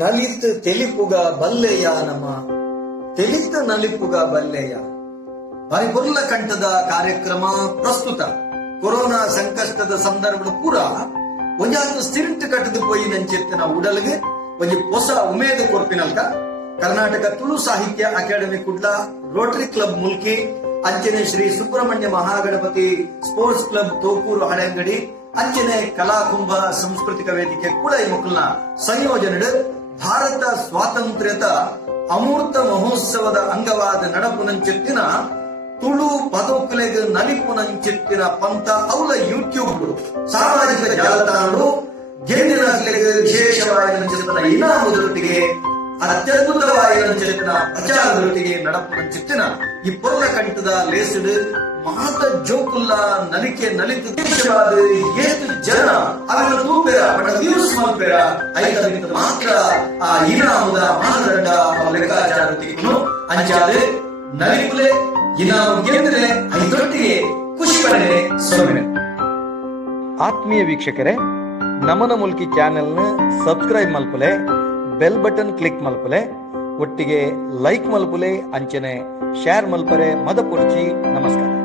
ನಲಿತ್ ತೆಲಿಪುಗ ಬಲ್ಲೆಯ ನಮ ತೆಲಿತ್ ನಲಿಪುಗ ಬಲ್ಲೆಯ ಪರಿಪುರ್ಲ ಕಂಠದ ಕಾರ್ಯಕ್ರಮ ಪ್ರಸ್ತುತ ಕೊರೋನಾ ಸಂಕಷ್ಟದ ಸಂದರ್ಭ ಪೂರ ಒಂಜಾದು ಸ್ಟಿರಿಂಟ್ ಕಟ್ಟದು ಪೋಯಿ ನಂಚೆತ್ತಿನ ಉಡಲ್ಗೆ ಒಂಜಿ ಹೊಸ ಉಮೇದು ಕೊರ್ಪಿನಲ್ಕ ಕರ್ನಾಟಕ ತುಳು ಸಾಹಿತ್ಯ academy Kudla Rotary club Mulki ಅಂಚನೆ ಶ್ರೀ ಸುಬ್ರಹ್ಮಣ್ಯ ಮಹಾಗಣಪತಿ ಸ್ಪೋರ್ಟ್ಸ್ ಕ್ಲಬ್ ತೋಕೂರು ಹಳೆಂಗಡಿ ಅಂಚನೆ ಕಲಾಕುಂಭ ಸಾಂಸ್ಕೃತಿಕ ವೇದಿಕೆ ಕೂಡ ಈ ಮಕ್ಕಳನ್ನ ಸಂಯೋಜನೆ ಭಾರತ ಸ್ವಾತಂತ್ರ್ಯದ ಅಮೂರ್ತ ಮಹೋತ್ಸವದ ಅಂಗವಾದ ನಡಪುನಂಚೆತ್ತಿನ ತುಳು ಪದಕಲೆಗೆ ನಲಿಪುನಂಚೆತ್ತಿನ ಪಂಥ ಅವಳ ಯೂಟ್ಯೂಬ್ ಸಾಮಾಜಿಕ ಜಾಲತಾಣಗಳು ಗೆಂಡಿನ ವಿಶೇಷವಾದ ಇನಾಮದೊಟ್ಟಿಗೆ ಅತ್ಯದ್ಭುತವಾದ ಪ್ರಚಾರದೊಟ್ಟಿಗೆ ನಡಪುನಂಚೆತ್ತಿನ ಈ ಪೊರ್ಲ ಕಂಠದ ಲೇಸಡ್ ಮಾತ ಜೋಕುಲ್ಲ ನಲಿಕೆ ನಲಿತು ದೇಶವಾದ ಏತು ಜನ ಅವರ ತೂಪೆರ ಬಡ ವ್ಯೂಸ್ ಮಲ್ಪೆರ ಐದರಿಂದ ಮಾತ್ರ ಆ ಇನಾಮದ ಮಾನದಂಡ ಲೆಕ್ಕಾಚಾರವನ್ನು ಅಂಚಾದೆ ನಲಿಪುಲೆ ಇನಾಮ ಗೆಂದ್ರೆ ಐದೊಟ್ಟಿಗೆ ಖುಷಿ ಪಡೆ ಸೊನ್ನೆ. ಆತ್ಮೀಯ ವೀಕ್ಷಕರೇ, ನಮನ ಮುಲ್ಕಿ ಚಾನೆಲ್ನ ಸಬ್ಸ್ಕ್ರೈಬ್ ಮಲ್ಪಲೆ, ಬೆಲ್ ಬಟನ್ ಕ್ಲಿಕ್ ಮಲ್ಪಲೆ, ಒಟ್ಟಿಗೆ ಲೈಕ್ ಮಲ್ಪಲೆ, ಅಂಚನೆ ಶೇರ್ ಮಲ್ಪರೆ ಮದ ಪೊರ್ಚಿ. ನಮಸ್ಕಾರ.